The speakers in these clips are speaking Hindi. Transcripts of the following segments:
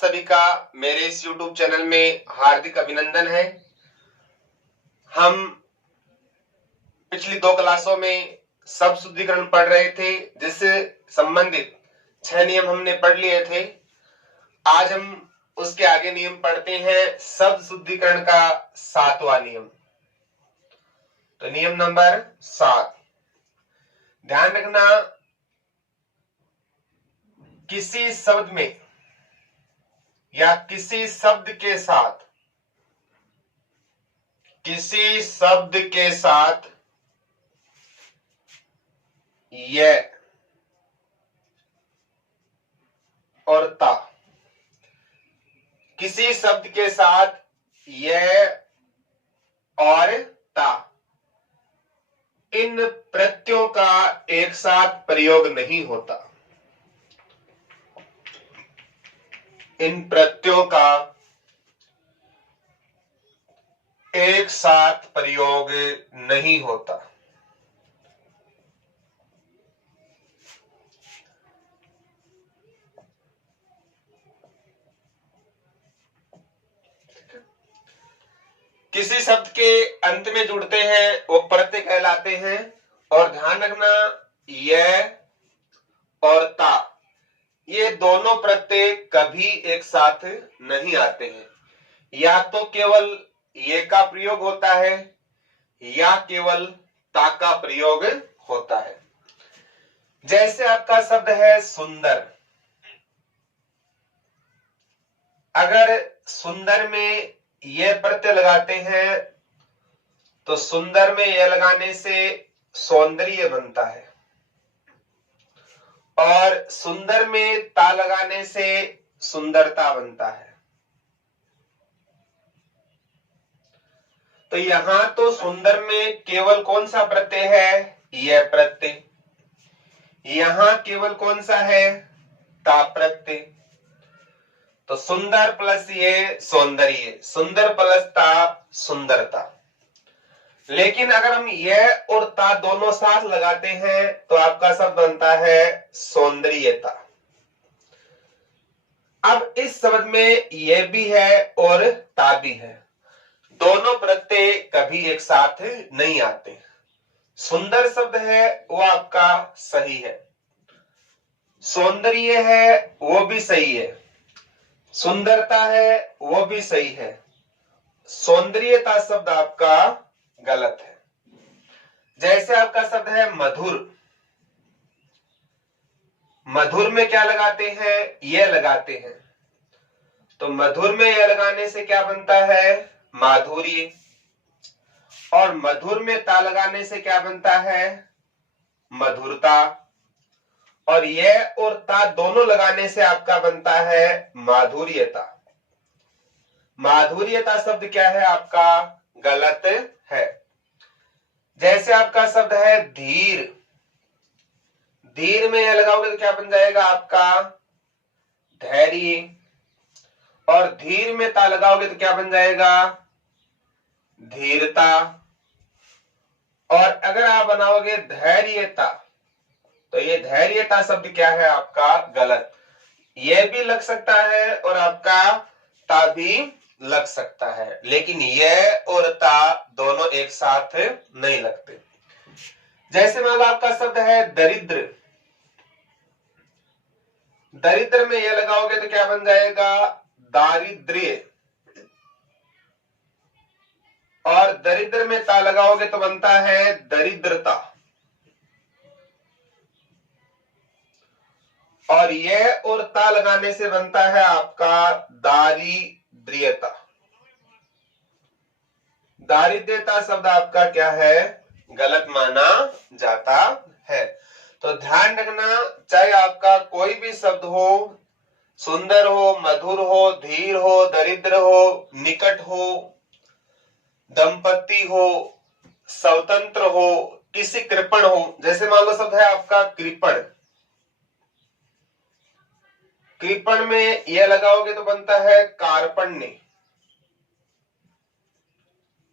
सभी का मेरे इस YouTube चैनल में हार्दिक अभिनंदन है। हम पिछली 2 क्लासों में शब्द शुद्धिकरण पढ़ रहे थे, जिससे संबंधित 6 नियम हमने पढ़ लिए थे। आज हम उसके आगे नियम पढ़ते हैं, शब्द शुद्धिकरण का 7वां नियम। तो नियम नंबर 7, ध्यान रखना, किसी शब्द में या किसी शब्द के साथ यह और ता, किसी शब्द के साथ यह और ता, इन प्रत्ययों का एक साथ प्रयोग नहीं होता। इन प्रत्ययों का एक साथ प्रयोग नहीं होता। किसी शब्द के अंत में जुड़ते हैं वो प्रत्यय कहलाते हैं। और ध्यान रखना, यह और ता, ये दोनों प्रत्यय कभी एक साथ नहीं आते हैं। या तो केवल ये का प्रयोग होता है या केवल ता का प्रयोग होता है। जैसे आपका शब्द है सुंदर, अगर सुंदर में यह प्रत्यय लगाते हैं तो सुंदर में यह लगाने से सौंदर्य बनता है, और सुंदर में ता लगाने से सुंदरता बनता है। तो यहां तो सुंदर में केवल कौन सा प्रत्यय है? यह प्रत्यय। यहां केवल कौन सा है? ता प्रत्यय। तो सुंदर प्लस ये सौंदर्य, सुंदर प्लस ता सुंदरता। लेकिन अगर हम यह और ता दोनों साथ लगाते हैं तो आपका शब्द बनता है सौंदर्यता। अब इस शब्द में यह भी है और ता भी है, दोनों प्रत्यय कभी एक साथ नहीं आते। सुंदर शब्द है वो आपका सही है, सौंदर्य है वो भी सही है, सुंदरता है वो भी सही है, सौंदर्यता शब्द आपका गलत है। जैसे आपका शब्द है मधुर, मधुर में क्या लगाते हैं? यह लगाते हैं। तो मधुर में यह लगाने से क्या बनता है? माधुर्य। और मधुर में ता लगाने से क्या बनता है? मधुरता। और यह और ता दोनों लगाने से आपका बनता है माधुर्यता। माधुर्यता शब्द क्या है? आपका गलत है। जैसे आपका शब्द है धीर, धीर में यह लगाओगे तो क्या बन जाएगा? आपका धैर्य। और धीर में ता लगाओगे तो क्या बन जाएगा? धीरता। और अगर आप बनाओगे धैर्यता तो ये धैर्यता शब्द क्या है? आपका गलत। यह भी लग सकता है और आपका ता भी लग सकता है, लेकिन यह और ता दोनों एक साथ नहीं लगते। जैसे मान लो आपका शब्द है दरिद्र, दरिद्र में यह लगाओगे तो क्या बन जाएगा? दारिद्र्य। और दरिद्र में ता लगाओगे तो बनता है दरिद्रता। और यह और ता लगाने से बनता है आपका दारिद्र्यता। दारिद्र्यता शब्द आपका क्या है? गलत माना जाता है। तो ध्यान रखना, चाहे आपका कोई भी शब्द हो, सुंदर हो, मधुर हो, धीर हो, दरिद्र हो, निकट हो, दंपति हो, स्वतंत्र हो, किसी कृपण हो। जैसे मान लो शब्द है आपका कृपण, कृपण में यह लगाओगे तो बनता है कार्पण्य।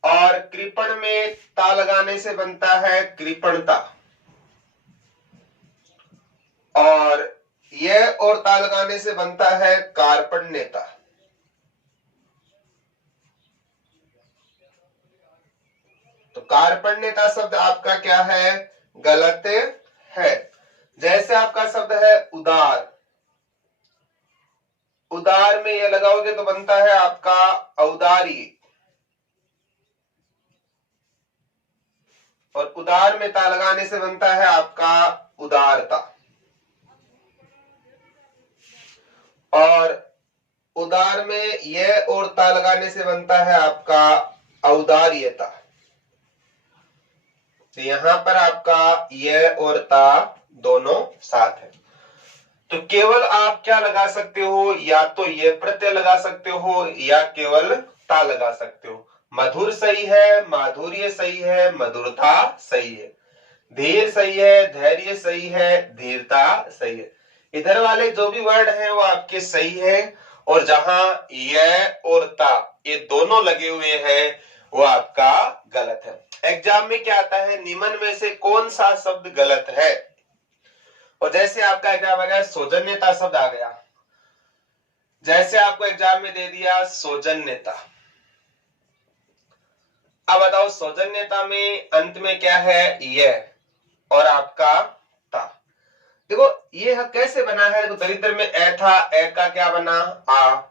और कृपण में ता लगाने से बनता है कृपणता। और ये और ता लगाने से बनता है कार्पण्यता। तो कार्पण्यता शब्द आपका क्या है? गलत है। जैसे आपका शब्द है उदार, उदार में ये लगाओगे तो बनता है आपका औदारी, और उदार में ता लगाने से बनता है आपका उदारता। और उदार में ये और ता लगाने से बनता है आपका औदार्यता। तो यहां पर आपका ये और ता दोनों साथ है। तो केवल आप क्या लगा सकते हो? या तो ये प्रत्यय लगा सकते हो या केवल ता लगा सकते हो। मधुर सही है, माधुर्य सही है, मधुरता सही है, धीर सही है, धैर्य सही है, धीरता सही है। इधर वाले जो भी वर्ड हैं वो आपके सही है, और जहां ये और ता ये दोनों लगे हुए हैं वो आपका गलत है। एग्जाम में क्या आता है? निम्न में से कौन सा शब्द गलत है? और जैसे आपका एग्जाम आ गया सौजन्यता शब्द आ गया, जैसे आपको एग्जाम में दे दिया सौजन्यता। अब बताओ सौजन्यता में अंत में क्या है? ये और आपका ता। देखो ये कैसे बना है? तो दरिद्र में ए था, ए का क्या बना? आ।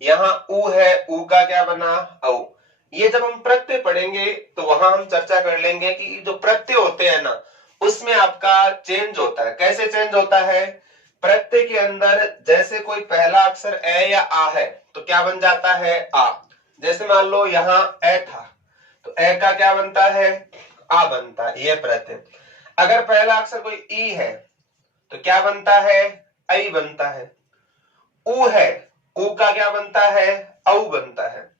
यहाँ ऊ है, ऊ का क्या बना? औ। ये जब हम प्रत्यय पढ़ेंगे तो वहां हम चर्चा कर लेंगे कि जो प्रत्यय होते हैं ना उसमें आपका चेंज होता है। कैसे चेंज होता है? प्रत्यय के अंदर जैसे कोई पहला अक्षर ए या आ है तो क्या बन जाता है? आ। जैसे मान लो यहाँ ए था तो ए का क्या बनता है? आ बनता है, ये प्रत्यय। अगर पहला अक्षर कोई ई है तो क्या बनता है? ऐ बनता है। ऊ है, ऊ का क्या बनता है? औ बनता है।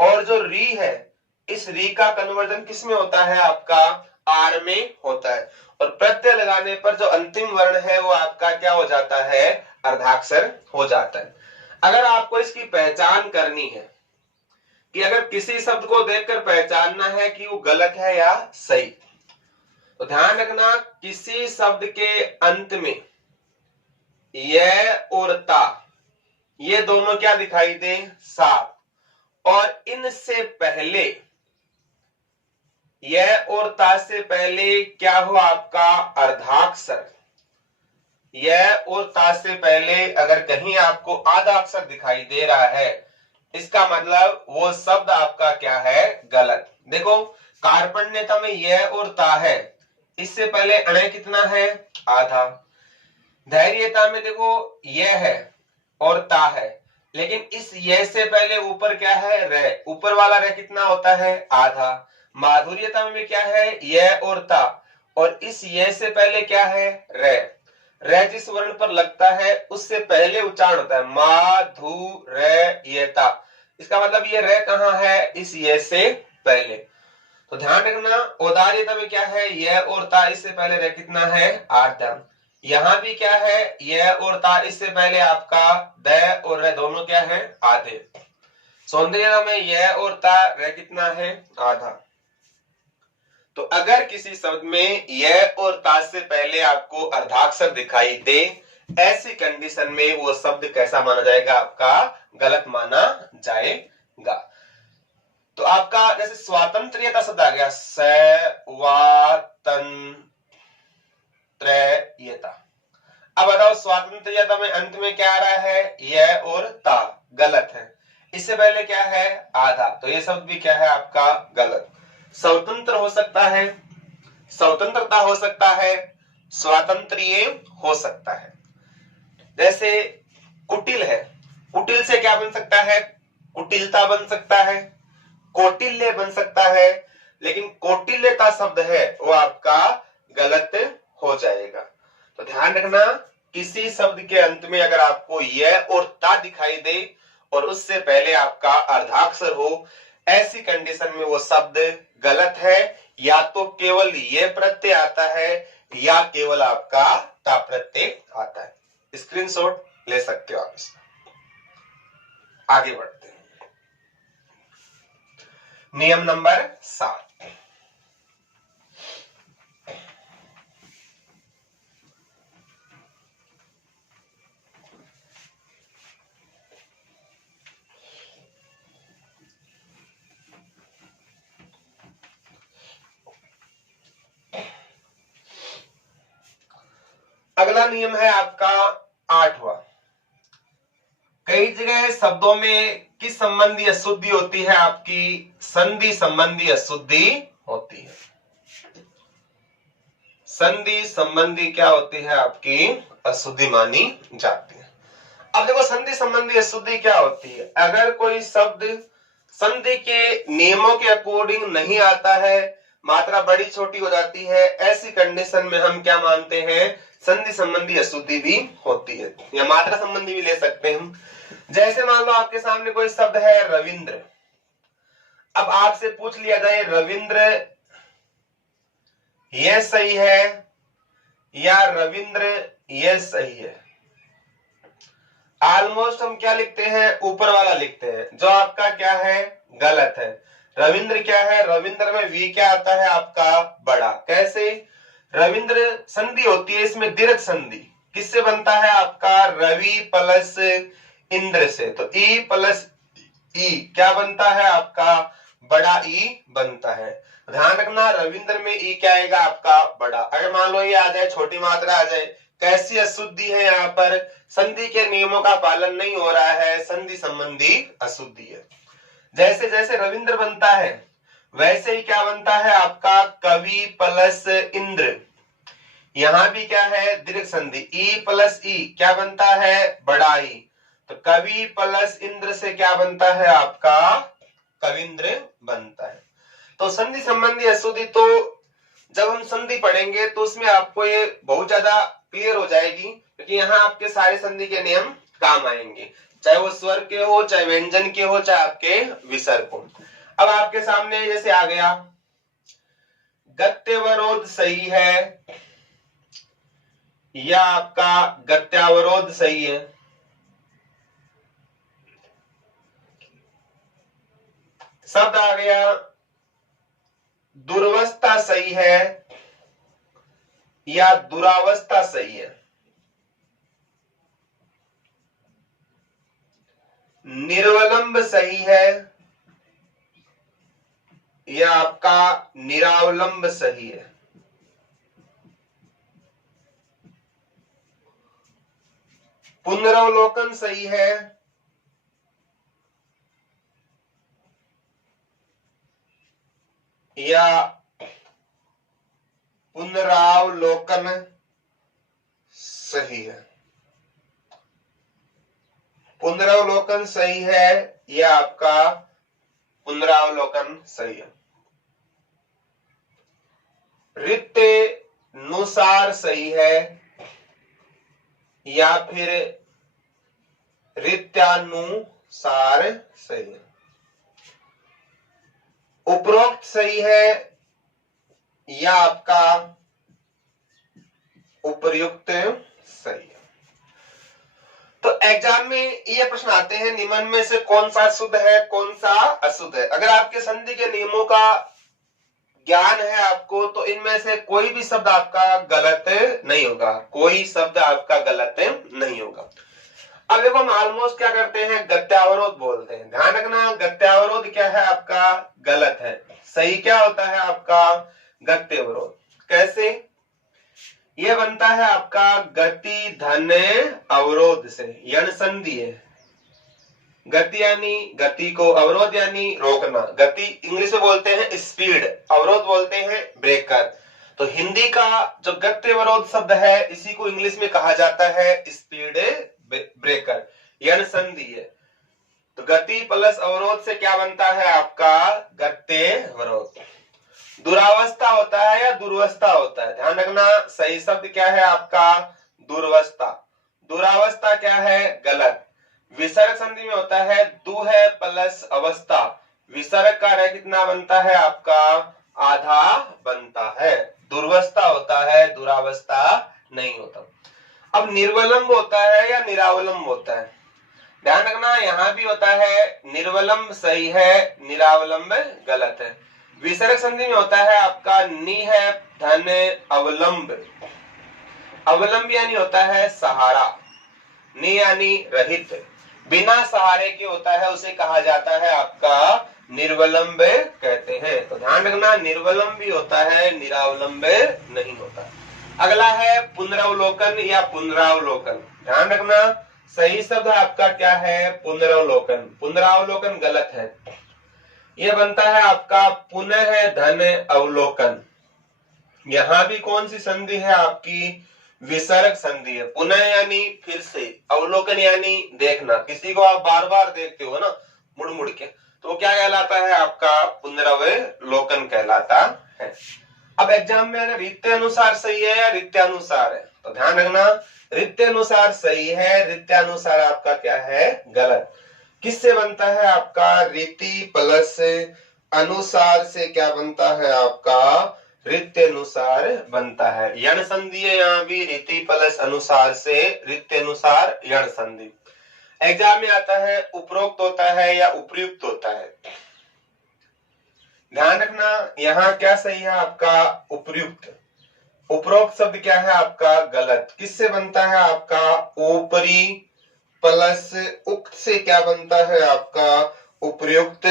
और जो री है, इस री का कन्वर्जन किस में होता है? आपका आर में होता है। और प्रत्यय लगाने पर जो अंतिम वर्ण है वो आपका क्या हो जाता है? अर्धाक्षर हो जाता है। अगर आपको इसकी पहचान करनी है कि अगर किसी शब्द को देखकर पहचानना है कि वो गलत है या सही, तो ध्यान रखना किसी शब्द के अंत में ये और ता ये दोनों क्या दिखाई दे? साफ। और इनसे पहले ये और ता से पहले क्या हो? आपका अर्धाक्षर। ये और ता से पहले अगर कहीं आपको आधा अक्षर दिखाई दे रहा है इसका मतलब वो शब्द आपका क्या है? गलत। देखो कार्पण्यता में यह और ता है, इससे पहले अणे कितना है? आधा। धैर्यता में देखो यह है और ता है, लेकिन इस ये से पहले ऊपर क्या है? रे। ऊपर वाला रे कितना होता है? आधा। माधुर्यता में क्या है? यह और ता, और इस ये से पहले क्या है? रे। रे जिस वर्ण पर लगता है उससे पहले उच्चारण होता है माधुर्यता। इसका मतलब ये रे कहाँ है? इस ये से पहले। तो ध्यान रखना औदार्यता में क्या है? यह और ता, इससे पहले रे कितना है? आधा। यहां भी क्या है? यह और ता, इससे पहले आपका द और रे दोनों क्या है? आधे। सौंदर्य में यह और ता रे कितना है? आधा। तो अगर किसी शब्द में यह और ता से पहले आपको अर्धाक्षर दिखाई दे, ऐसी कंडीशन में वो शब्द कैसा माना जाएगा? आपका गलत माना जाएगा। तो आपका जैसे स्वातंत्र्यता शब्द आ गया, स्वातंत्र्यता। अब बताओ स्वातंत्र्यता में अंत में क्या आ रहा है? यह और ता, गलत है। इससे पहले क्या है? आधा। तो ये शब्द भी क्या है? आपका गलत। स्वतंत्र हो सकता है, स्वतंत्रता हो सकता है, स्वातंत्र्य हो सकता है। जैसे कुटिल है, कुटिल से क्या बन सकता है? कुटिलता बन सकता है, कौटिल्य बन सकता है, लेकिन कौटिल्यता शब्द है वो आपका गलत हो जाएगा। तो ध्यान रखना किसी शब्द के अंत में अगर आपको यह और ता दिखाई दे और उससे पहले आपका अर्धाक्षर हो, ऐसी कंडीशन में वो शब्द गलत है। या तो केवल ये प्रत्यय आता है या केवल आपका ता प्रत्यय आता है। स्क्रीनशॉट ले सकते हो आप इसका। आगे बढ़ते हैं। नियम नंबर 7। अगला नियम है आपका 8वां। कई जगह शब्दों में किस संबंधी अशुद्धि होती है? आपकी संधि संबंधी अशुद्धि होती है। संधि संबंधी क्या होती है? आपकी अशुद्धि मानी जाती है। अब देखो संधि संबंधी अशुद्धि क्या होती है। अगर कोई शब्द संधि के नियमों के अकॉर्डिंग नहीं आता है, मात्रा बड़ी छोटी हो जाती है, ऐसी कंडीशन में हम क्या मानते हैं? संधि संबंधी अशुद्धि भी होती है, या मात्रा संबंधी भी ले सकते हैं हम। जैसे मान लो आपके सामने कोई शब्द है रविंद्र। अब आपसे पूछ लिया जाए रविंद्र यह सही है या रविंद्र यह सही है, ऑलमोस्ट हम क्या लिखते हैं? ऊपर वाला लिखते हैं, जो आपका क्या है? गलत है। रविंद्र क्या है? रविंद्र में वी क्या आता है? आपका बड़ा। कैसे? रविंद्र संधि होती है इसमें दीर्घ संधि, किससे बनता है? आपका रवि प्लस इंद्र से। तो ई प्लस ई क्या बनता है? आपका बड़ा ई बनता है। ध्यान रखना रविंद्र में ई क्या आएगा? आपका बड़ा। अगर मान लो ये आ जाए, छोटी मात्रा आ जाए, कैसी अशुद्धि है? यहाँ पर संधि के नियमों का पालन नहीं हो रहा है, संधि संबंधी अशुद्धि है। जैसे जैसे रविंद्र बनता है वैसे ही क्या बनता है? आपका कवि प्लस इंद्र। यहां भी क्या है? दीर्घ संधि, ई प्लस ई क्या बनता है? बड़ा ई। तो कवि प्लस इंद्र से क्या बनता है? आपका कविंद्र बनता है। तो संधि संबंधी अशुद्धि तो जब हम संधि पढ़ेंगे तो उसमें आपको ये बहुत ज्यादा क्लियर हो जाएगी, क्योंकि यहाँ आपके सारे संधि के नियम काम आएंगे, चाहे वो स्वर के हो, चाहे व्यंजन के हो, चाहे आपके विसर्ग हो। अब आपके सामने जैसे आ गया गत्यवरोध सही है या आपका गत्यावरोध सही है। शब्द आ गया दुर्वस्था सही है या दुरावस्था सही है। निर्वलंब सही है या आपका निरावलंब सही है। पुनरावलोकन सही है या पुनरावलोकन सही है। पुनरावलोकन सही है या आपका पुनरावलोकन सही है। रित्यानुसार सही है या फिर रित्यानुसार सही है। उपरोक्त सही है या आपका उपर्युक्त सही है। तो एग्जाम में ये प्रश्न आते हैं निम्न में से कौन सा शुद्ध है, कौन सा अशुद्ध है। अगर आपके संधि के नियमों का ज्ञान है आपको तो इनमें से कोई भी शब्द आपका गलत नहीं होगा, कोई शब्द आपका गलत नहीं होगा। अब देखो हम ऑलमोस्ट क्या करते हैं? गत्यावरोध बोलते हैं। ध्यान रखना गत्यावरोध क्या है? आपका गलत है। सही क्या होता है? आपका गत्यवरोध। कैसे? ये बनता है आपका गति धन अवरोध से, यण संधि है। गति यानी गति को, अवरोध यानी रोकना। गति इंग्लिश में बोलते हैं स्पीड, अवरोध बोलते हैं ब्रेकर। तो हिंदी का जो गत्यवरोध शब्द है इसी को इंग्लिश में कहा जाता है स्पीड ब्रेकर, यण संधि है। तो गति प्लस अवरोध से क्या बनता है? आपका गत्यवरोध। दुरावस्था होता है या दुर्वस्था होता है? ध्यान रखना सही शब्द क्या है? आपका दुर्वस्था। दुरावस्था क्या है? गलत। विसर्ग संधि में होता है दु है प्लस अवस्था। विसर्ग का रह कितना बनता है? आपका आधा बनता है। दुर्वस्था होता है, दुरावस्था नहीं होता। अब निर्वलंब होता है या निरावलंब होता है? ध्यान रखना यहां भी होता है निर्वलंब सही है, निरावलंब गलत है। विसर्ग संधि में होता है आपका नि है धन अवलंब। अवलंब यानी होता है सहारा, नि यानी रहित, बिना सहारे के होता है, उसे कहा जाता है आपका निर्वलंब कहते हैं। तो ध्यान रखना निर्वलंब भी होता है, निरावलंब नहीं होता। अगला है पुनरावलोकन या पुनरावलोकन। ध्यान रखना, सही शब्द आपका क्या है? पुनरावलोकन। पुनरावलोकन गलत है, यह बनता है आपका पुनः धन अवलोकन। यहां भी कौन सी संधि है आपकी? विसर्ग संधि है। पुनः यानी फिर से, अवलोकन यानी देखना। किसी को आप बार बार देखते हो ना मुड़ मुड़ के, तो क्या कहलाता है? आपका पुनरावलोकन कहलाता है। अब एग्जाम में अगर रीत्यानुसार सही है या रीत्यानुसार है, तो ध्यान रखना, रीत्यानुसार सही है, रीत्यानुसार आपका क्या है? गलत। किससे बनता है आपका? रीति प्लस अनुसार से क्या बनता है आपका? रीत्यानुसार बनता है। यण संधि है यहाँ भी, रीति प्लस अनुसार से रीत्यानुसार यण संधि। एग्जाम में आता है उपरोक्त होता है या उपयुक्त होता है। ध्यान रखना, यहाँ क्या सही है आपका? उपयुक्त। उपरोक्त शब्द क्या है आपका? गलत। किससे बनता है आपका? ऊपरी प्लस उक्त से क्या बनता है आपका? उपयुक्त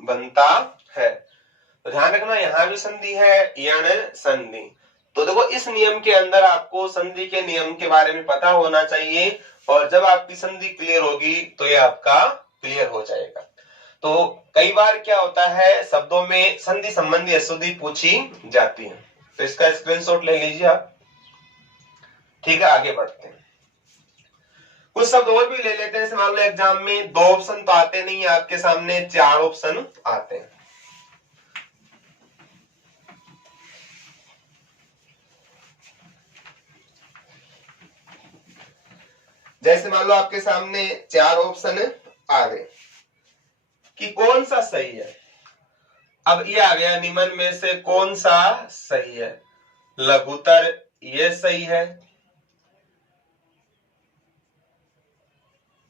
बनता है। तो ध्यान रखना, यहाँ भी संधि है, यण संधि। तो देखो, इस नियम के अंदर आपको संधि के नियम के बारे में पता होना चाहिए, और जब आपकी संधि क्लियर होगी तो ये आपका क्लियर हो जाएगा। तो कई बार क्या होता है, शब्दों में संधि संबंधी अशुद्धि पूछी जाती है, तो इसका स्क्रीनशॉट ले लीजिए आप। ठीक है, आगे बढ़ते हैं। कुछ शब्द और भी ले लेते हैं। मान लो एग्जाम में 2 ऑप्शन तो आते नहीं है आपके सामने, 4 ऑप्शन आते हैं। जैसे मान लो आपके सामने 4 ऑप्शन आ गए कि कौन सा सही है। अब ये आ गया, निम्न में से कौन सा सही है? लघुतर ये सही है,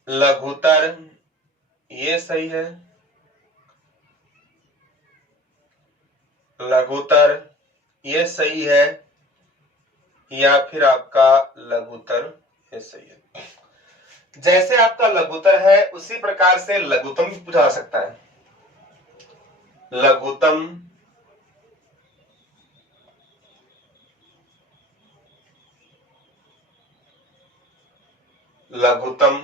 लघुतर ये सही है, लघुतर ये सही है, या फिर आपका लघुतर ये सही है। जैसे आपका लघुतर है उसी प्रकार से लघुत्तम भी पूछा जा सकता है। लघुत्तम, लघुत्तम,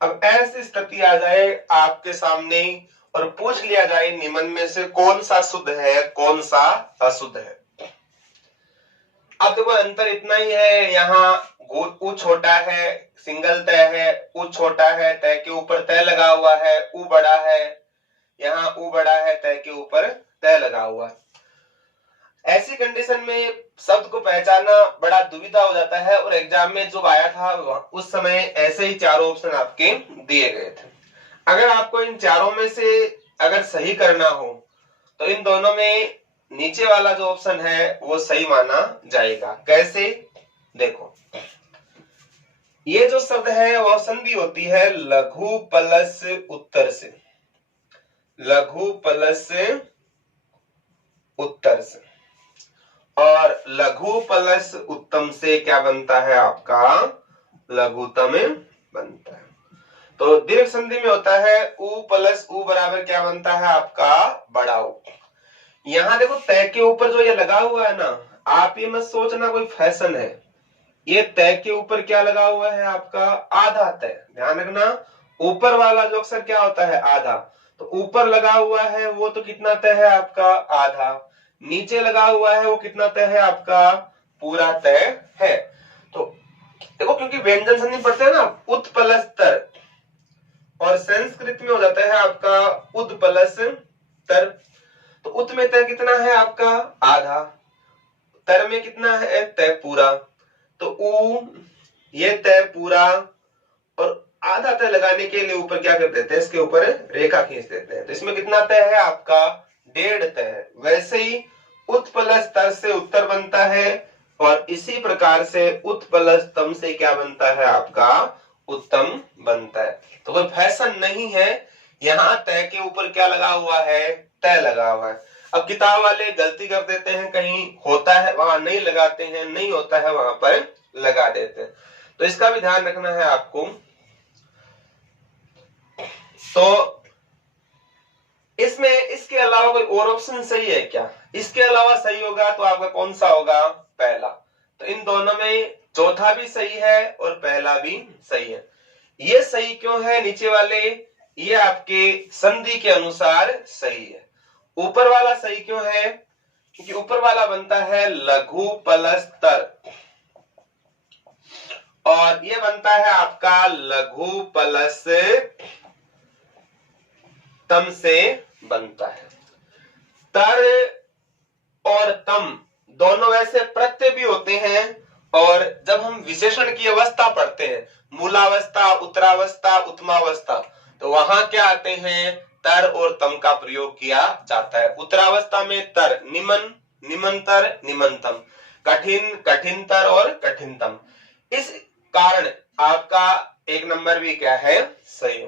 अब ऐसी स्थिति आ जाए आपके सामने और पूछ लिया जाए निम्न में से कौन सा शुद्ध है, कौन सा अशुद्ध है। अब देखो, अंतर इतना ही है, यहाँ उ छोटा है, सिंगल तय है, उ छोटा है, तय के ऊपर तय लगा हुआ है, उ बड़ा है, यहाँ उ बड़ा है, तय के ऊपर तय लगा हुआ है। ऐसी कंडीशन में शब्द को पहचानना बड़ा दुविधा हो जाता है, और एग्जाम में जो आया था उस समय ऐसे ही 4 ऑप्शन आपके दिए गए थे। अगर आपको इन चारों में से अगर सही करना हो, तो इन दोनों में नीचे वाला जो ऑप्शन है वो सही माना जाएगा। कैसे? देखो, ये जो शब्द है वो संधि होती है लघु प्लस उत्तर से, लघु प्लस उत्तर से, और लघु प्लस उत्तम से क्या बनता है आपका? लघुत्तम बनता है। तो दीर्घ संधि में होता है उ प्लस उ बराबर क्या बनता है आपका? बड़ा उ। यहाँ देखो, तय के ऊपर जो ये लगा हुआ है ना, आप ये मत सोचना कोई फैशन है, ये तय के ऊपर क्या लगा हुआ है आपका? आधा तय। ध्यान रखना, ऊपर वाला जो अक्षर क्या होता है? आधा। तो ऊपर लगा हुआ है वो तो कितना तय है आपका? आधा। नीचे लगा हुआ है वो कितना तय है आपका? पूरा तय है। तो देखो, क्योंकि व्यंजन संधि पढ़ते हैं ना, उत प्लस तर, और संस्कृत में हो जाता है आपका उद प्लस तर। तो उत में तय कितना है आपका? आधा। तर में कितना है? तय पूरा। तो उ ये तय पूरा, और आधा तय लगाने के लिए ऊपर क्या कर देते हैं? इसके ऊपर रेखा खींच देते हैं। तो इसमें कितना तय है आपका? 1.5 तय। वैसे ही उत प्लस तर से उत्तर बनता है, और इसी प्रकार से उत प्लस तम से क्या बनता है आपका? उत्तम बनता है। तो कोई फैशन नहीं है, यहाँ तय के ऊपर क्या लगा हुआ है? तय लगा हुआ है। अब किताब वाले गलती कर देते हैं, कहीं होता है वहां नहीं लगाते हैं, नहीं होता है वहां पर लगा देते हैं। तो इसका भी ध्यान रखना है आपको। तो इसमें इसके अलावा कोई और ऑप्शन सही है क्या? इसके अलावा सही होगा तो आपका कौन सा होगा? पहला। तो इन दोनों में चौथा भी सही है और पहला भी सही है। ये सही क्यों है नीचे वाले? ये आपके संधि के अनुसार सही है। ऊपर वाला सही क्यों है? क्योंकि ऊपर वाला बनता है लघु प्लस तर, और ये बनता है आपका लघु प्लस तम से बनता है। तर और तम दोनों वैसे प्रत्यय भी होते हैं, और जब हम विशेषण की अवस्था पढ़ते हैं, मूलावस्था, उत्तरावस्था, उत्तमावस्था, तो वहां क्या आते हैं? तर और तम का प्रयोग किया जाता है। उत्तरावस्था में तर, निमन, निमंतर, निमंतम, कठिन, कठिनतर और कठिनतम। इस कारण आपका एक नंबर भी क्या है? सही।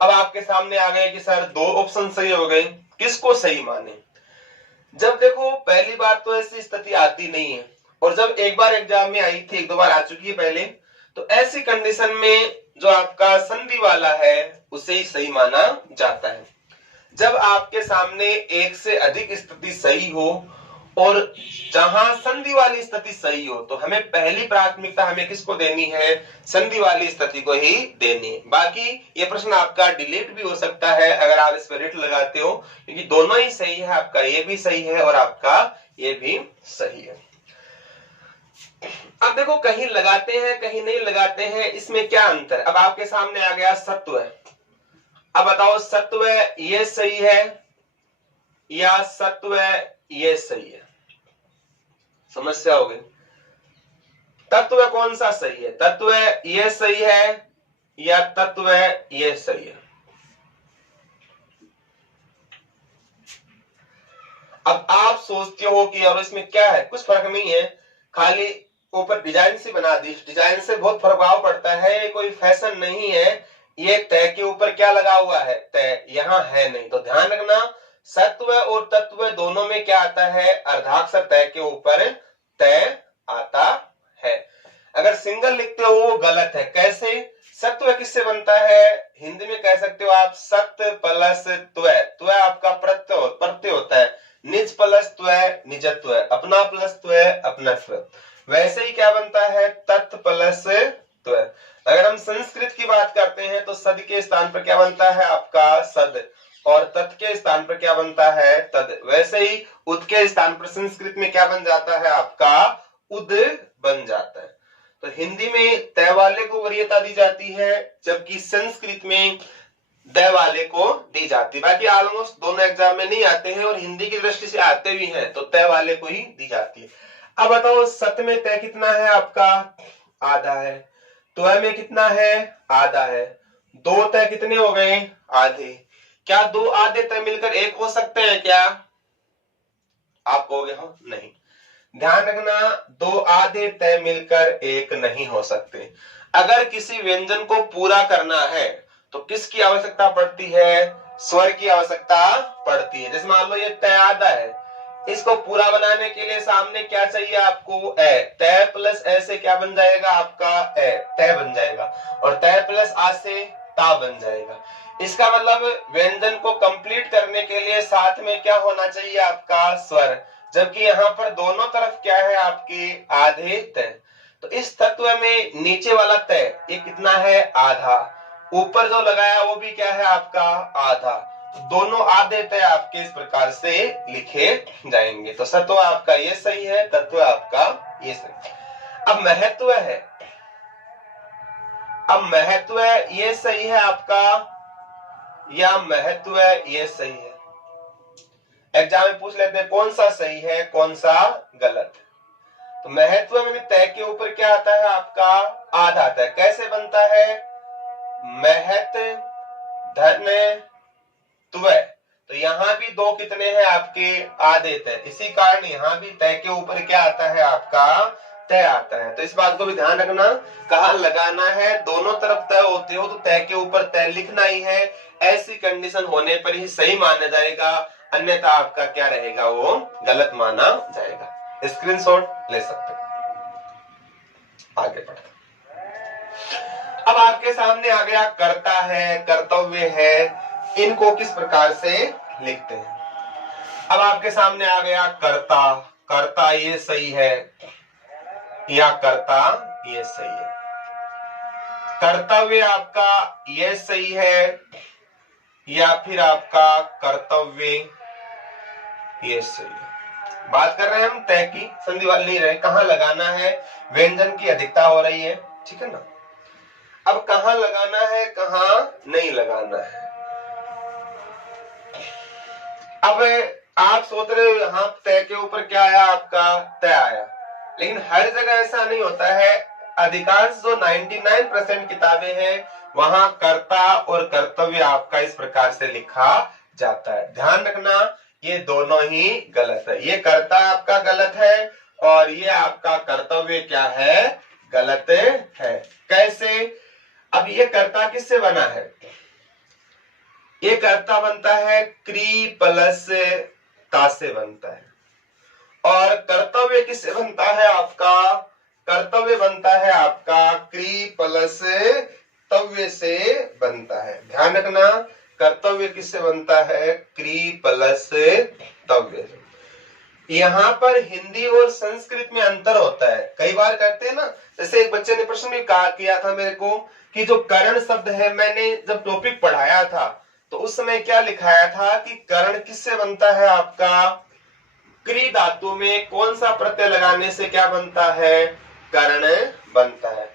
अब आपके सामने आ गए कि सर दो ऑप्शन सही हो गए, किसको सही माने? जब देखो पहली बार तो ऐसी स्थिति आती नहीं है, और जब एक बार एग्जाम में आई थी, एक दो बार आ चुकी है पहले, तो ऐसी कंडीशन में जो आपका संधि वाला है उसे ही सही माना जाता है। जब आपके सामने एक से अधिक स्थिति सही हो और जहां संधि वाली स्थिति सही हो, तो हमें पहली प्राथमिकता हमें किसको देनी है? संधि वाली स्थिति को ही देनी है। बाकी ये प्रश्न आपका डिलीट भी हो सकता है अगर आप इस पर रेट लगाते हो, क्योंकि दोनों ही सही है। आपका ये भी सही है और आपका ये भी सही है। अब देखो कहीं लगाते हैं कहीं नहीं लगाते हैं, इसमें क्या अंतर? अब आपके सामने आ गया सत्व। अब बताओ सत्व ये सही है या सत्व ये सही है? समस्या हो गई। तत्व कौन सा सही है? तत्व ये सही है या तत्व ये सही है? अब आप सोचते हो कि और इसमें क्या है, कुछ फर्क नहीं है, खाली ऊपर डिजाइन से बना दी, डिजाइन से बहुत प्रभाव पड़ता है, ये कोई फैशन नहीं है। ये तय के ऊपर क्या लगा हुआ है? तय यहाँ है नहीं। तो ध्यान रखना, सत्व और तत्व दोनों में क्या आता है? अर्धाक्षर तय के ऊपर तय आता है। अगर सिंगल लिखते हो वो गलत है। कैसे? सत्व किससे बनता है? हिंदी में कह सकते हो आप सत्य प्लस त्वय। त्वय आपका प्रत्यय होता है। निज प्लस त्वय निजत्व, अपना प्लस त्वय अपनत्व। वैसे ही क्या बनता है? तत् प्लस त्वय। अगर हम संस्कृत की बात करते हैं तो सद के स्थान पर क्या बनता है? आपका सद, और तत् के स्थान पर क्या बनता है? तद। वैसे ही उद के स्थान पर संस्कृत में क्या बन जाता है? आपका उद बन जाता है। तो हिंदी में तय वाले को वरीयता दी जाती है, जबकि संस्कृत में दय वाले को दी जाती है। बाकी ऑलमोस्ट दोनों एग्जाम में नहीं आते हैं, और हिंदी की दृष्टि से आते भी हैं तो तय वाले को ही दी जाती है। अब बताओ सत में तय कितना है? आपका आधा है। त्वय में कितना है? आधा है। दो तय कितने हो गए? आधे। क्या दो आधे तय मिलकर एक हो सकते हैं क्या? आप कहोगे हो नहीं। ध्यान रखना, दो आधे तय मिलकर एक नहीं हो सकते। अगर किसी व्यंजन को पूरा करना है तो किसकी आवश्यकता पड़ती है? स्वर की आवश्यकता पड़ती है। जैसे मान लो ये तय आधा है, इसको पूरा बनाने के लिए सामने क्या चाहिए आपको? ए। तय प्लस ए से क्या बन जाएगा? आपका ए, तय बन जाएगा, और तय प्लस आ से ता बन जाएगा। इसका मतलब व्यंजन को कंप्लीट करने के लिए साथ में क्या होना चाहिए? आपका स्वर। जबकि यहाँ पर दोनों तरफ क्या है? आपके आधे तय। तो इस तत्व में नीचे वाला तय ये कितना है? आधा। ऊपर जो लगाया वो भी क्या है? आपका आधा। तो दोनों आधे तय आपके इस प्रकार से लिखे जाएंगे। तो सत्व आपका ये सही है, तत्व आपका ये सही। अब महत्व है, अब महत्व ये सही है आपका या महत्व ये सही है? एग्जाम में पूछ लेते हैं कौन सा सही है कौन सा गलत है। तो महत्व में तय के ऊपर क्या आता है? आपका आधा आता है। कैसे बनता है? महत धन त्वय। तो यहाँ भी दो कितने हैं? आपके आधे तय। इसी कारण यहाँ भी तय के ऊपर क्या आता है? आपका तय आता है। तो इस बात को भी ध्यान रखना, कहाँ लगाना है? दोनों तरफ तय होते हो तो तय के ऊपर तय लिखना ही है। ऐसी कंडीशन होने पर ही सही माना जाएगा, अन्यथा आपका क्या रहेगा? वो गलत माना जाएगा। स्क्रीनशॉट ले सकते हैं। आगे बढ़ते, अब आपके सामने आ गया कर्ता है, कर्तव्य है, इनको किस प्रकार से लिखते हैं। अब आपके सामने आ गया कर्ता, कर्ता ये सही है या कर्ता ये सही है, कर्तव्य आपका ये सही है या फिर आपका कर्तव्य ये सही है। बात कर रहे हैं हम तय की, संधि वाली नहीं रहे, कहां लगाना है, व्यंजन की अधिकता हो रही है, ठीक है ना। अब कहां लगाना है कहां नहीं लगाना है। अब आप सोच रहे हो यहां तय के ऊपर क्या आया, आपका तय आया, लेकिन हर जगह ऐसा नहीं होता है। अधिकांश जो 99% किताबें हैं वहां कर्ता और कर्तव्य आपका इस प्रकार से लिखा जाता है। ध्यान रखना ये दोनों ही गलत है, ये कर्ता आपका गलत है और ये आपका कर्तव्य क्या है, गलत है। कैसे, अब ये कर्ता किससे बना है, ये कर्ता बनता है क्री प्लस ता से बनता है, और कर्तव्य किससे बनता है आपका, कर्तव्य बनता है आपका क्री प्लस तव्य से बनता है। ध्यान रखना कर्तव्य किससे बनता है, क्री प्लस तव्य। यहाँ पर हिंदी और संस्कृत में अंतर होता है, कई बार करते हैं ना। जैसे एक बच्चे ने प्रश्न में कहा किया था मेरे को कि जो करण शब्द है, मैंने जब टॉपिक पढ़ाया था तो उस समय क्या लिखाया था कि करण किससे बनता है आपका, क्री धातु में कौन सा प्रत्यय लगाने से क्या बनता है, कर्ण बनता है।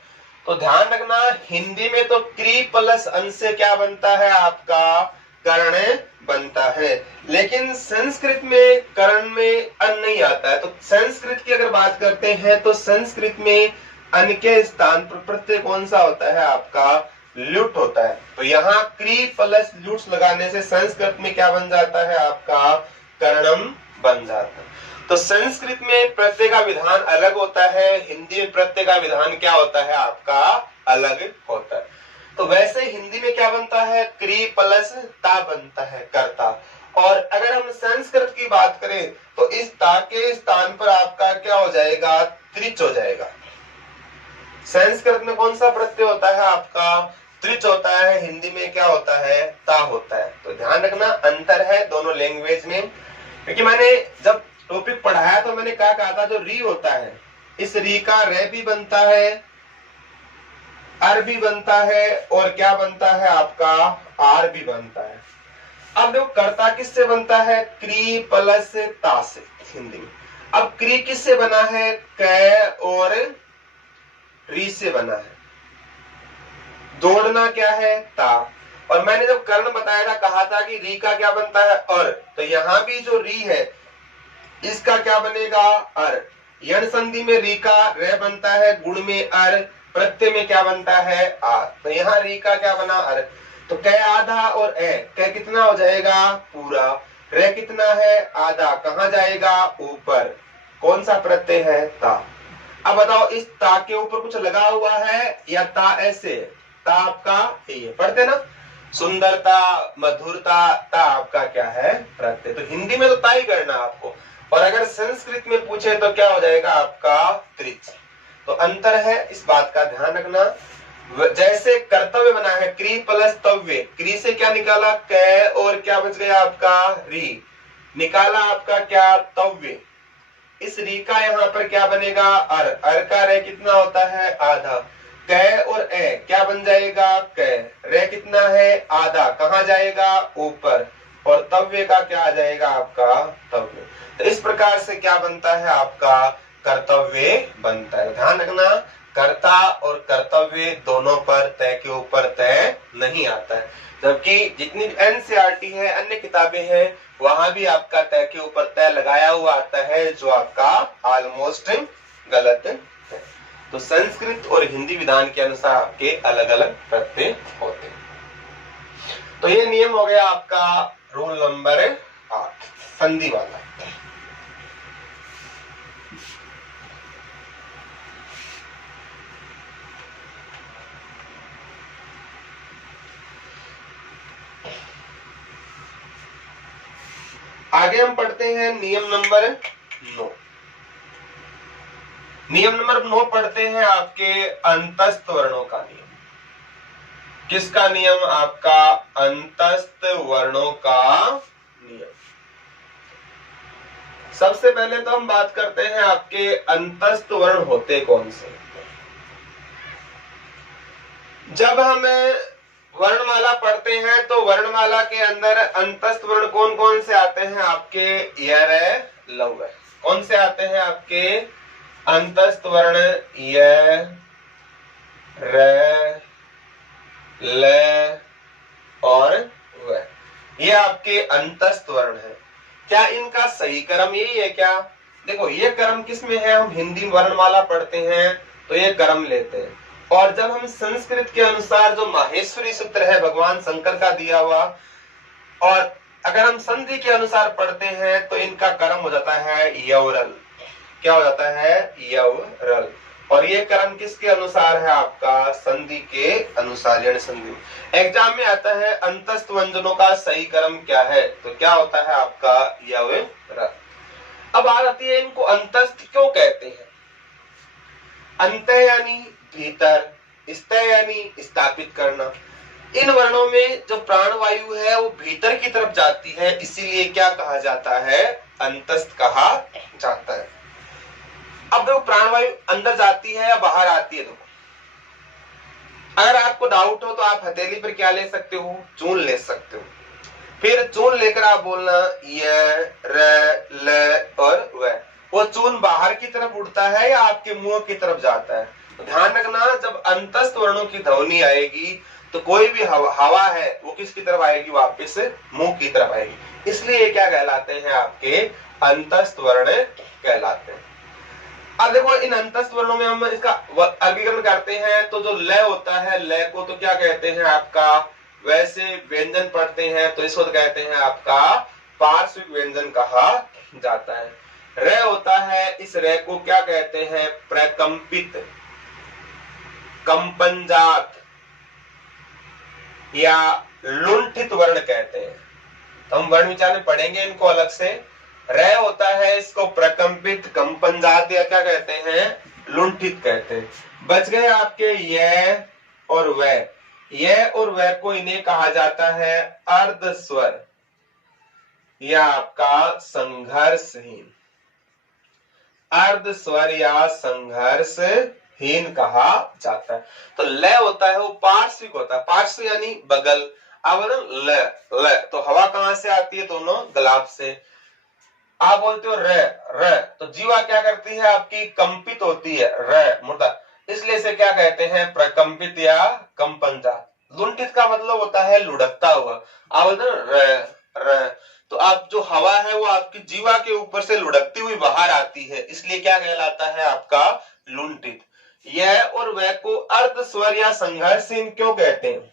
तो ध्यान रखना हिंदी में तो क्री प्लस अन से क्या बनता है आपका, कर्ण बनता है, लेकिन संस्कृत में कर्ण में अन नहीं आता है। तो संस्कृत की अगर बात करते हैं तो संस्कृत में अन के स्थान पर प्रत्यय कौन सा होता है आपका, ल्युट होता है। तो यहाँ क्री प्लस ल्युट्स लगाने से संस्कृत में क्या बन जाता है आपका, कर्णम बन जाता है। तो संस्कृत में प्रत्यय का विधान अलग होता है, हिंदी में प्रत्यय का विधान क्या होता है आपका, अलग होता है। तो वैसे हिंदी में क्या बनता है, क्री प्लस ता बनता है, कर्ता। और अगर हम संस्कृत की बात करें तो इस ता के स्थान पर आपका क्या हो जाएगा, त्रिच हो जाएगा। संस्कृत में कौन सा प्रत्यय होता है आपका, त्रिच होता है, हिंदी में क्या होता है, ता होता है। तो ध्यान रखना अंतर है दोनों लैंग्वेज में। क्योंकि मैंने जब टॉपिक पढ़ाया तो मैंने क्या कहा था, जो री होता है इस री का रे भी बनता है, अर भी बनता है, और क्या बनता है आपका, आर भी बनता है। अब देखो कर्ता किससे बनता है, क्री प्लस ता से हिंदी में। अब क्री किससे बना है, क और री से बना है, जोड़ना क्या है, ता। और मैंने जब कर्ण बताया था कहा था कि री का क्या बनता है, अर। तो यहाँ भी जो री है इसका क्या बनेगा, अर। यण संधि में री का रे बनता है, गुण में अर, प्रत्यय में क्या बनता है, आ। तो यहाँ री का क्या बना, अर। तो कै आधा और ए, कै कितना हो जाएगा, पूरा। रे कितना है, आधा, कहाँ जाएगा, ऊपर। कौन सा प्रत्यय है, ता। अब बताओ इस ता के ऊपर कुछ लगा हुआ है या ता ऐसे, ता आपका ये पढ़ते ना, सुंदरता, मधुरता, ता आपका क्या है, प्रत्यय। तो हिंदी में तो ता ही करना आपको, और अगर संस्कृत में पूछे तो क्या हो जाएगा आपका, त्रिच। तो अंतर है, इस बात का ध्यान रखना। जैसे कर्तव्य बना है क्री प्लस तव्य, क्री से क्या निकाला, कै, और क्या बच गया आपका, री, निकाला आपका क्या, तव्य। इस री का यहाँ पर क्या बनेगा, अर। अर का रे कितना होता है, आधा। कै और ए क्या बन जाएगा, कै। रे कितना है, आधा, कहाँ जाएगा, ऊपर। और तव्य का क्या आ जाएगा आपका, तव्य। तो इस प्रकार से क्या बनता है आपका, कर्तव्य बनता है। ध्यान रखना कर्ता और कर्तव्य दोनों पर तय के ऊपर तय नहीं आता है। जबकि जितनी एनसीईआरटी है, अन्य किताबें हैं, वहां भी आपका तय के ऊपर तय लगाया हुआ आता है, जो आपका ऑलमोस्ट गलत है। तो संस्कृत और हिंदी विधान के अनुसार आपके अलग अलग प्रत्यय होते हैं। तो ये नियम हो गया आपका रूल नंबर 8 संधि वाला। आगे हम पढ़ते हैं नियम नंबर 9। नियम नंबर 9 पढ़ते हैं आपके अंतस्थ वर्णों का नियम। किसका नियम, आपका अंतस्थ वर्णों का नियम। सबसे पहले तो हम बात करते हैं आपके अंतस्थ वर्ण होते कौन से। जब हम वर्णमाला पढ़ते हैं तो वर्णमाला के अंदर अंतस्थ वर्ण कौन कौन से आते हैं आपके, य रे लव। कौन से आते हैं आपके अंतस्थ वर्ण, य रे ल और व। ये आपके अंतस्थ वर्ण है। क्या इनका सही क्रम यही है क्या? देखो ये क्रम किस में है, हम हिंदी वर्णमाला पढ़ते हैं तो ये क्रम लेते हैं, और जब हम संस्कृत के अनुसार जो माहेश्वरी सूत्र है भगवान शंकर का दिया हुआ, और अगर हम संधि के अनुसार पढ़ते हैं तो इनका क्रम हो जाता है यवरल। क्या हो जाता है, यवरल। और ये क्रम किसके अनुसार है आपका, संधि के अनुसार, यानी संधि। एग्जाम में आता है अंतस्थ व्यंजनों का सही क्रम क्या है, तो क्या होता है आपका यवरल। अब बात आती है इनको अंतस्थ क्यों कहते हैं। अंत यानी भीतर, स्थ यानी स्थापित करना। इन वर्णों में जो प्राणवायु है वो भीतर की तरफ जाती है, इसीलिए क्या कहा जाता है, अंतस्थ कहा जाता है। अब देखो प्राणवायु अंदर जाती है या बाहर आती है। देखो अगर आपको डाउट हो तो आप हथेली पर क्या ले सकते हो, चून ले सकते हो। फिर चून लेकर आप बोलना य र ल और व। वो चून बाहर की तरफ उड़ता है या आपके मुंह की तरफ जाता है। तो ध्यान रखना जब अंतस्थ वर्णों की ध्वनि आएगी तो कोई भी हवा है वो किसकी तरफ आएगी, वापस मुंह की तरफ आएगी। इसलिए क्या कहलाते हैं आपके अंतस्थ वर्ण कहलाते हैं। अब देखो इन अंतस्थ वर्णों में हम इसका वर्गीकरण करते हैं तो जो ल होता है, ल को तो क्या कहते हैं आपका, वैसे व्यंजन पढ़ते हैं तो इसको कहते हैं आपका पार्श्विक व्यंजन कहा जाता है। र होता है, इस र को क्या कहते हैं, प्रकंपित, कंपनजात या लुंठित वर्ण कहते हैं। तो हम वर्ण विचार में पढ़ेंगे इनको अलग से। र होता है, इसको प्रकंपित, कंपनजात या क्या कहते हैं, लुंठित कहते हैं। बच गए आपके य और व। य और व को इन्हें कहा जाता है अर्ध स्वर या आपका संघर्षहीन। अर्ध स्वर या संघर्षहीन कहा जाता है। तो ल होता है वो पार्श्विक होता है, पार्श्व यानी बगल। अब ल ल तो हवा कहां से आती है, दोनों गलाब से। आप बोलते हो र, तो जीवा क्या करती है आपकी, कंपित होती है, र मुर्दा, इसलिए से क्या कहते हैं, प्रकंपित या कंपनजात। लुंठित का मतलब होता है लुढ़कता हुआ। आप बोलते हो र, तो आप जो हवा है वो आपकी जीवा के ऊपर से लुढ़कती हुई बाहर आती है, इसलिए क्या कहलाता है आपका लुंठित। यह और वह को अर्ध स्वर या संघर्षहीन क्यों कहते हैं।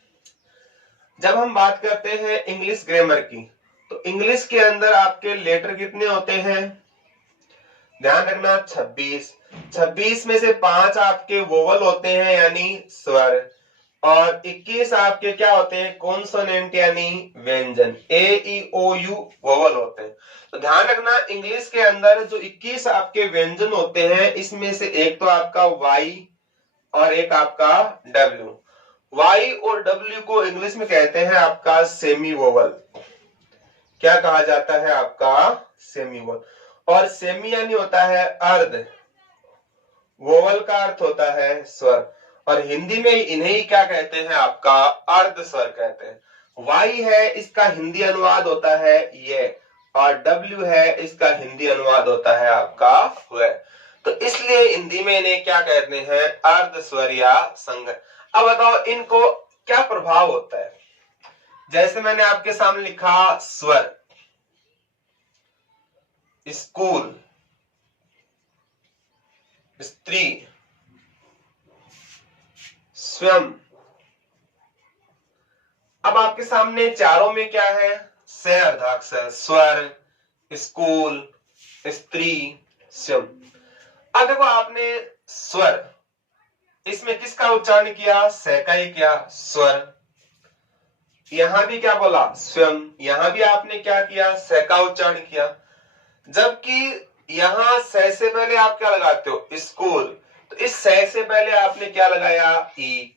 जब हम बात करते हैं इंग्लिश ग्रामर की, तो इंग्लिश के अंदर आपके लेटर कितने होते हैं, ध्यान रखना 26। 26 में से 5 आपके वोवल होते हैं यानी स्वर, और 21 आपके क्या होते हैं, कॉन्सोनेंट यानी व्यंजन। ए ई ओ यू वोवल होते हैं। तो ध्यान रखना इंग्लिश के अंदर जो 21 आपके व्यंजन होते हैं, इसमें से एक तो आपका वाई और एक आपका डब्ल्यू। वाई और डब्ल्यू को इंग्लिश में कहते हैं आपका सेमी वोवल। क्या कहा जाता है आपका, सेमी वोवल। और सेमी यानी होता है अर्ध, वोवल का अर्थ होता है स्वर, और हिंदी में इन्हें ही क्या कहते हैं आपका अर्ध स्वर कहते हैं। वाई है, इसका हिंदी अनुवाद होता है ये, और डब्ल्यू है, इसका हिंदी अनुवाद होता है आपका वह। तो इसलिए हिंदी में इन्हें क्या कहते हैं, अर्ध स्वर या संघ। अब बताओ इनको क्या प्रभाव होता है। जैसे मैंने आपके सामने लिखा स्वर, स्कूल, स्त्री, स्वयं। अब आपके सामने चारों में क्या है, स अर्धाक्षर, स्वर, स्कूल, स्त्री, स्वयं। अब देखो आपने स्वर, इसमें किसका उच्चारण किया, स का ही किया, स्वर। यहां भी क्या बोला, स्वयं। यहां भी आपने क्या किया, स का उच्चारण किया। जबकि यहां स से पहले आप क्या लगाते हो, स्कूल, तो इस स से पहले आपने क्या लगाया, ई।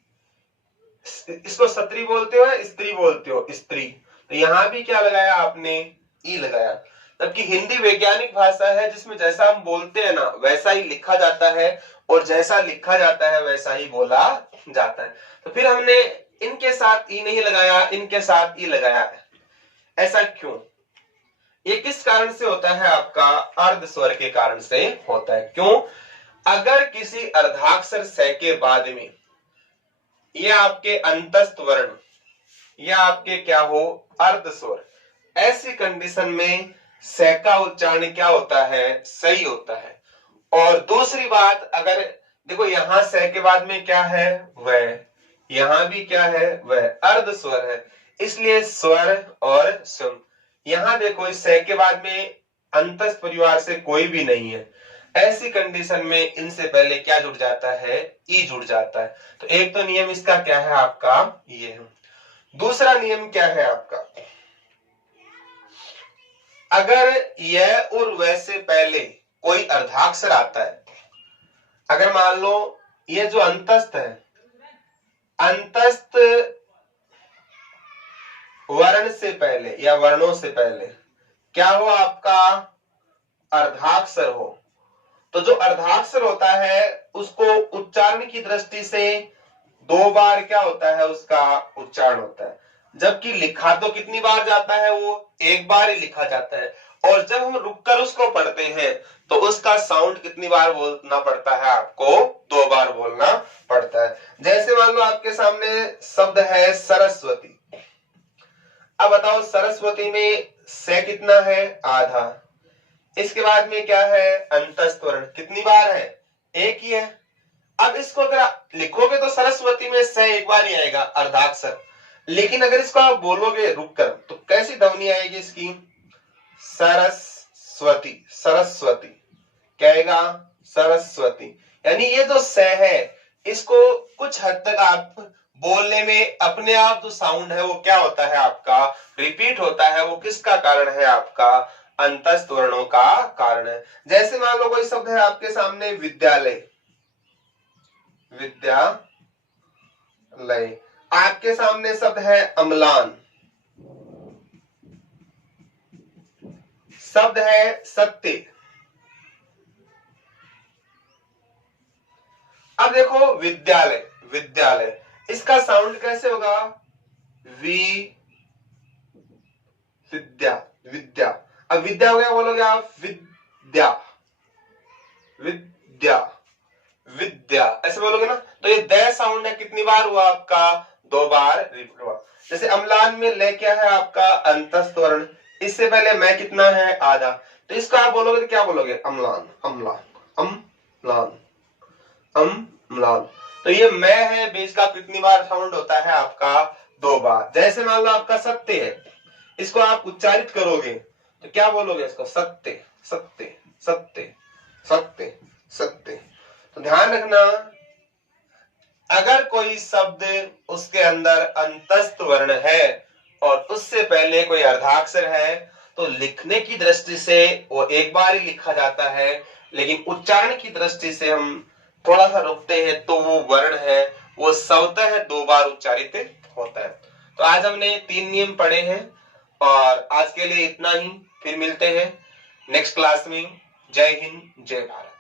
इसको स्त्री बोलते हो, स्त्री बोलते हो, स्त्री। तो यहां भी क्या लगाया आपने, ई लगाया। जबकि हिंदी वैज्ञानिक भाषा है जिसमें जैसा हम बोलते हैं ना वैसा ही लिखा जाता है और जैसा लिखा जाता है वैसा ही बोला जाता है। तो फिर हमने इनके साथ ई नहीं लगाया, इनके साथ ई लगाया। ऐसा क्यों? ये किस कारण से होता है? आपका अर्ध स्वर के कारण से होता है। क्यों? अगर किसी अर्धाक्षर स के बाद में ये आपके अंतस्थ वर्ण या आपके क्या हो अर्ध स्वर, ऐसी कंडीशन में स का उच्चारण क्या होता है? सही होता है। और दूसरी बात, अगर देखो यहां स के बाद में क्या है? वह। यहां भी क्या है? वह। अर्ध स्वर है, इसलिए स्वर और स्व। यहां देखो इस स के बाद में अंतस्थ परिवार से कोई भी नहीं है। ऐसी कंडीशन में इनसे पहले क्या जुड़ जाता है? ई जुड़ जाता है। तो एक तो नियम इसका क्या है आपका? ये है। दूसरा नियम क्या है आपका? अगर यह और वह से पहले कोई अर्धाक्षर आता है, अगर मान लो ये जो अंतस्थ है, अंतस्थ वर्ण से पहले या वर्णों से पहले क्या हो आपका? अर्धाक्षर हो, तो जो अर्धाक्षर होता है उसको उच्चारण की दृष्टि से 2 बार क्या होता है? उसका उच्चारण होता है। जबकि लिखा तो कितनी बार जाता है? वो 1 बार ही लिखा जाता है। और जब हम रुककर उसको पढ़ते हैं तो उसका साउंड कितनी बार बोलना पड़ता है? आपको 2 बार बोलना पड़ता है। जैसे मान लो आपके सामने शब्द है सरस्वती। अब बताओ सरस्वती में से कितना है? आधा। इसके बाद में क्या है? अंतस्थ वर्ण। कितनी बार है? 1 ही है। अब इसको अगर लिखोगे तो सरस्वती में से 1 बार ही आएगा अर्धाक्षर, लेकिन अगर इसको आप बोलोगे रुककर तो कैसी ध्वनि आएगी इसकी? सरस्वती। सरस्वती क्या आएगा? सरस्वती। यानी ये जो स है इसको कुछ हद तक आप बोलने में अपने आप जो साउंड है वो क्या होता है आपका? रिपीट होता है। वो किसका कारण है आपका? अंतस्थ वर्णों का कारण है। जैसे मान लो कोई शब्द है आपके सामने विद्यालय। विद्यालय। आपके सामने शब्द है अम्लान। शब्द है सत्य। अब देखो विद्यालय। विद्यालय इसका साउंड कैसे होगा? विद्या। विद्या। अब विद्या हो गया, बोलोगे आप विद्या। विद्या। विद्या ऐसे बोलोगे ना, तो ये द साउंड है कितनी बार हुआ आपका? 2 बार रिपीट हुआ। जैसे अम्लान में ले क्या है आपका? अंतस्थ वर्ण। इससे पहले मैं कितना है? आधा। तो इसको आप बोलोगे तो क्या बोलोगे? अम्लान। अम्लान। अम्लान। अम्लान। तो ये मैं है बीच का कितनी बार साउंड होता है आपका? 2 बार। जैसे मान लो आपका सत्य है, इसको आप उच्चारित करोगे तो क्या बोलोगे? इसको सत्य। सत्य। सत्य। सत्य। सत्य। तो ध्यान रखना, अगर कोई शब्द उसके अंदर अंतस्थ वर्ण है और उससे पहले कोई अर्धाक्षर है तो लिखने की दृष्टि से वो 1 बार ही लिखा जाता है, लेकिन उच्चारण की दृष्टि से हम थोड़ा सा रुकते हैं तो वो वर्ण है वो स्वतः 2 बार उच्चारित होता है। तो आज हमने 3 नियम पढ़े हैं और आज के लिए इतना ही। फिर मिलते हैं नेक्स्ट क्लास में। जय हिंद, जय भारत।